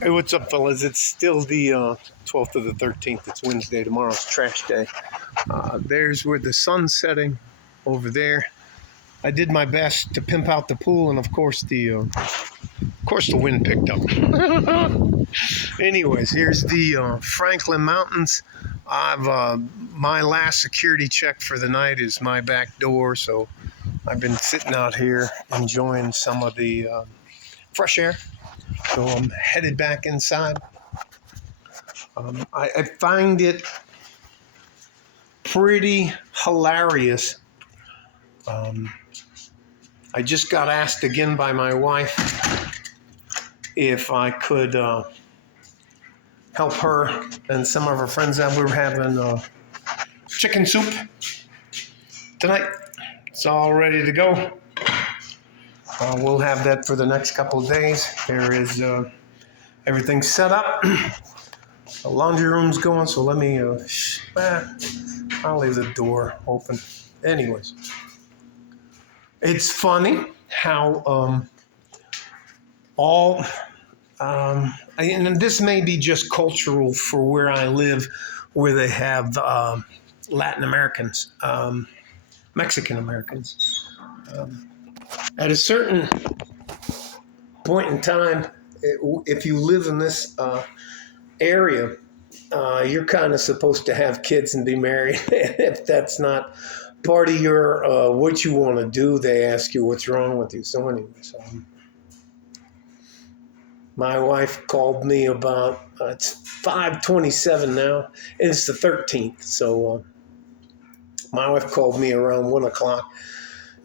Hey, what's up, fellas? It's still the 12th of the 13th. It's Wednesday. Tomorrow's trash day. There's where the sun's setting over there. I did my best to pimp out the pool, and of course the wind picked up. Anyways, here's the Franklin Mountains. My last security check for the night is my back door, so I've been sitting out here enjoying some of the fresh air. So I'm headed back inside. I find it pretty hilarious. I just got asked again by my wife if I could help her and some of her friends out. We were having chicken soup tonight. It's all ready to go. We'll have that for the next couple of days. There is everything set up. The laundry room's going, so let me, I'll leave the door open. Anyways, it's funny how and this may be just cultural for where I live, where they have Latin Americans, Mexican Americans. At a certain point in time, if you live in this area, you're kind of supposed to have kids and be married. If that's not part of your what you want to do, they ask you what's wrong with you. So anyways, my wife called me about, it's 5:27 now, and it's the 13th. So my wife called me around 1 o'clock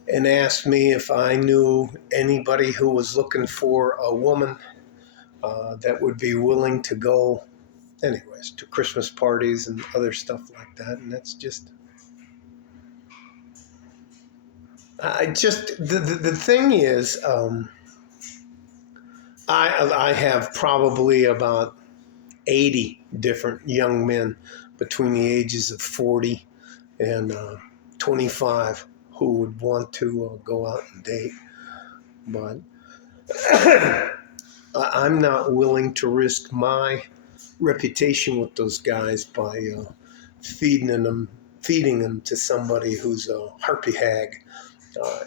and asked me if I knew anybody who was looking for a woman that would be willing to go, anyways, to Christmas parties and other stuff like that. And that's just, the thing is, I have probably about 80 different young men between the ages of 40 and 25 who would want to go out and date. But I'm not willing to risk my reputation with those guys by feeding them to somebody who's a harpy hag.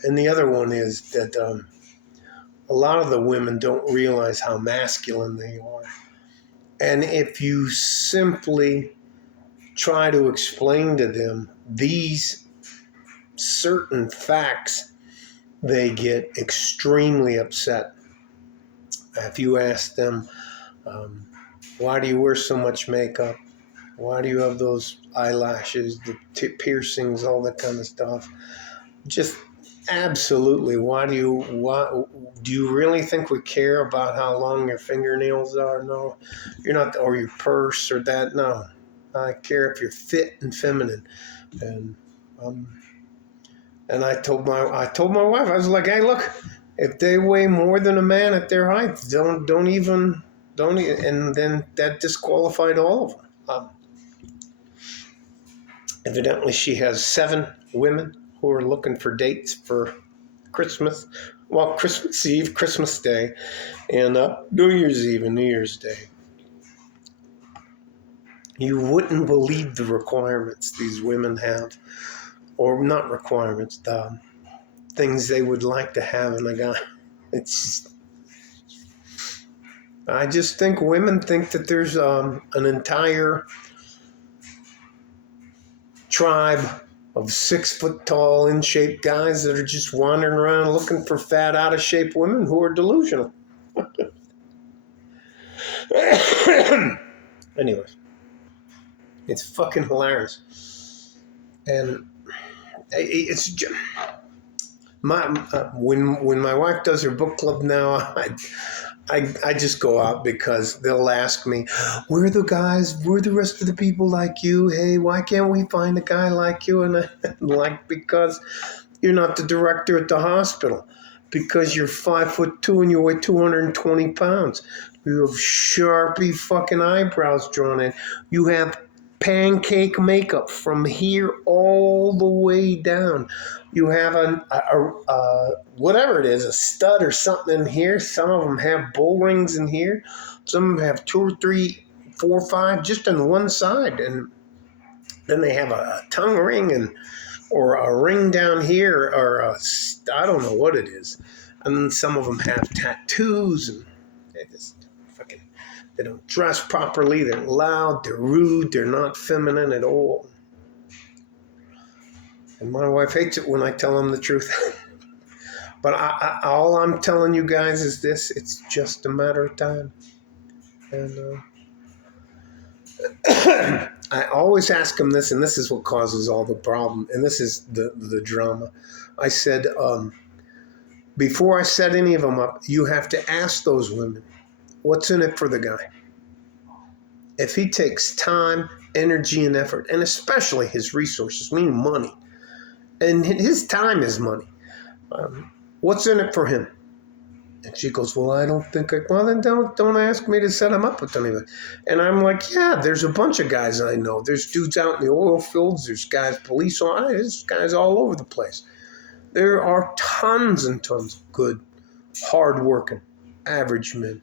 And the other one is that a lot of the women don't realize how masculine they are. And if you simply try to explain to them these certain facts, they get extremely upset. If you ask them, why do you wear so much makeup? Why do you have those eyelashes, the piercings, all that kind of stuff? Just absolutely. Why do you really think we care about how long your fingernails are? No, you're not, or your purse or that. No, I care if you're fit and feminine. And I told my wife, I was like, hey, look, if they weigh more than a man at their height, don't even, and then that disqualified all of them. Evidently, she has 7 women who are looking for dates for Christmas Eve, Christmas Day, and New Year's Eve and New Year's Day. You wouldn't believe the requirements these women have, or not requirements, the things they would like to have in a guy. I just think women think that there's an entire tribe of 6 foot tall, in shape guys that are just wandering around looking for fat, out of shape women who are delusional. Anyways, it's fucking hilarious. And it's just, when my wife does her book club now, I just go out because they'll ask me, where are the guys, where are the rest of the people like you? Hey, why can't we find a guy like you? And I'm like, because you're not the director at the hospital, because you're 5'2" and you weigh 220 pounds. You have sharpy fucking eyebrows drawn in. You have pancake makeup from here all the way down. You have whatever it is, a stud or something in here. Some of them have bull rings in here. Some of them have 2 or 3, 4, 5 just on one side, and then they have a tongue ring or a ring down here, or I don't know what it is. And then some of them have tattoos, and they just fucking, they don't dress properly. They're loud. They're rude. They're not feminine at all. And my wife hates it when I tell them the truth. But all I'm telling you guys is this: it's just a matter of time. And I always ask them this, and this is what causes all the problem, and this is the drama. I said, before I set any of them up, you have to ask those women, what's in it for the guy? If he takes time, energy, and effort, and especially his resources, meaning money, and his time is money, what's in it for him? And she goes, well, I don't think well, then don't ask me to set him up with anybody. And I'm like, yeah, there's a bunch of guys I know. There's dudes out in the oil fields. There's guys, there's guys all over the place. There are tons and tons of good, hard-working, average men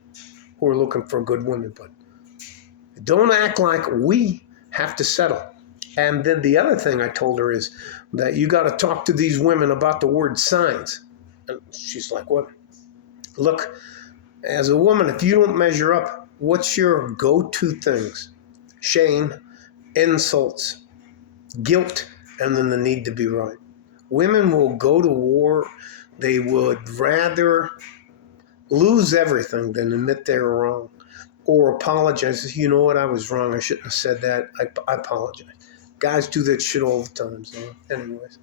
who are looking for good women. But don't act like we have to settle. And then the other thing I told her is that you got to talk to these women about the word signs. And she's like, what? Look, as a woman, if you don't measure up, what's your go-to things? Shame, insults, guilt, and then the need to be right. Women will go to war. They would rather lose everything than admit they were wrong or apologize. You know what? I was wrong. I shouldn't have said that. I apologize. Guys do that shit all the time. So anyways.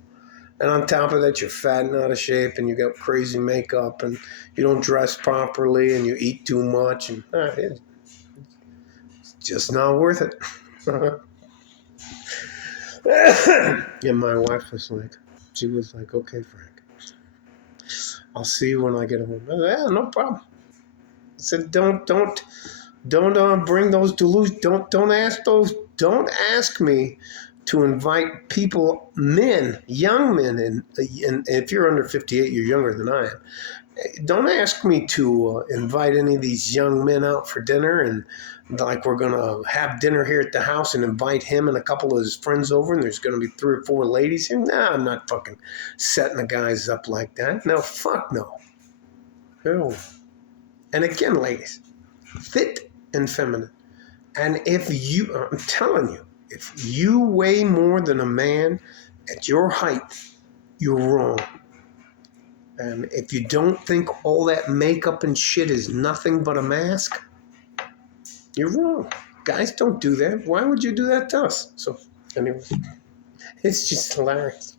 And on top of that, you're fat and out of shape, and you got crazy makeup, and you don't dress properly, and you eat too much, and it's just not worth it. And my wife was like, okay, Frank, I'll see you when I get home. I said, yeah, no problem. I said, don't bring those delusions. Don't ask me to invite people, men, young men, and if you're under 58, you're younger than I am. Don't ask me to invite any of these young men out for dinner and like we're going to have dinner here at the house and invite him and a couple of his friends over and there's going to be 3 or 4 ladies here. Nah, I'm not fucking setting the guys up like that. No, fuck no. No. And again, ladies, fit and feminine. And if I'm telling you, if you weigh more than a man at your height, you're wrong. And if you don't think all that makeup and shit is nothing but a mask, you're wrong. Guys don't do that. Why would you do that to us? So, anyway, it's just hilarious.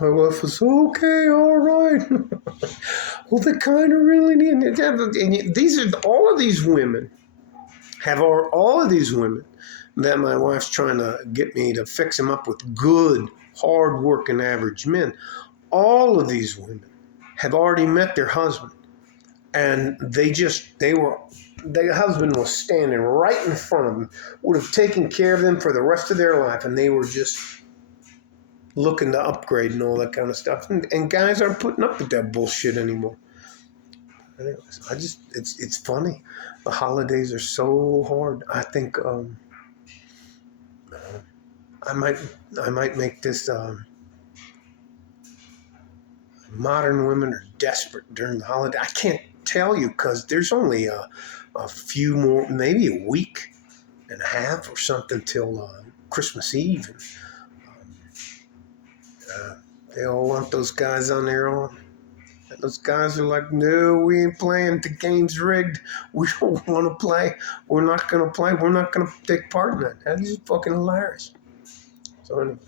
My wife was, okay, all right. Well, they kind of really need it. All of these women that my wife's trying to get me to fix them up with good, hard-working, average men. All of these women have already met their husband, and their husband was standing right in front of them, would have taken care of them for the rest of their life, and they were just looking to upgrade and all that kind of stuff. And guys aren't putting up with that bullshit anymore. Anyways, it's funny. The holidays are so hard. I think I might make this modern women are desperate during the holiday. I can't tell you because there's only a few more, maybe a week and a half or something till Christmas Eve. And, they all want those guys on their own. And those guys are like, no, we ain't playing. The game's rigged. We don't want to play. We're not going to play. We're not going to take part in that. That is fucking hilarious. So anyways.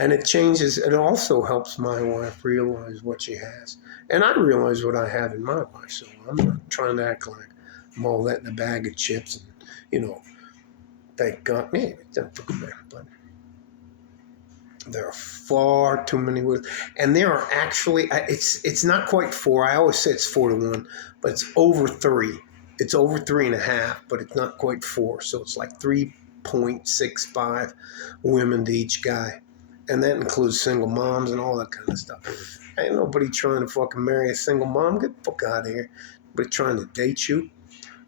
And it also helps my wife realize what she has. And I realize what I have in my life. So I'm not trying to act like I'm all that in a bag of chips and, thank God. Yeah, but there are far too many women. And there are actually, it's not quite 4. I always say it's 4 to 1, but it's over 3. It's over 3.5, but it's not quite 4. So it's like 3.5 1.65 women to each guy. And that includes single moms and all that kind of stuff. Ain't nobody trying to fucking marry a single mom. Get the fuck out of here. Nobody trying to date you.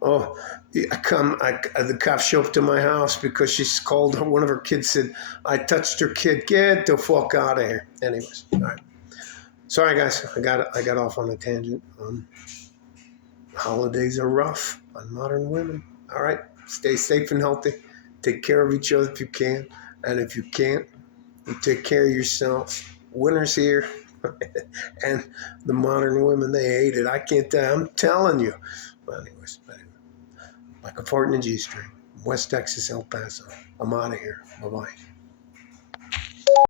Oh, the cops show up to my house because she's called, one of her kids said, I touched her kid. Get the fuck out of here. Anyways, all right. Sorry, guys. I got off on a tangent. Holidays are rough on modern women. All right. Stay safe and healthy. Take care of each other if you can. And if you can't, you take care of yourself. Winter's here. And the modern women, they hate it. I can't tell. I'm telling you. But anyways, like a fart in a G-string. West Texas, El Paso. I'm out of here. Bye-bye.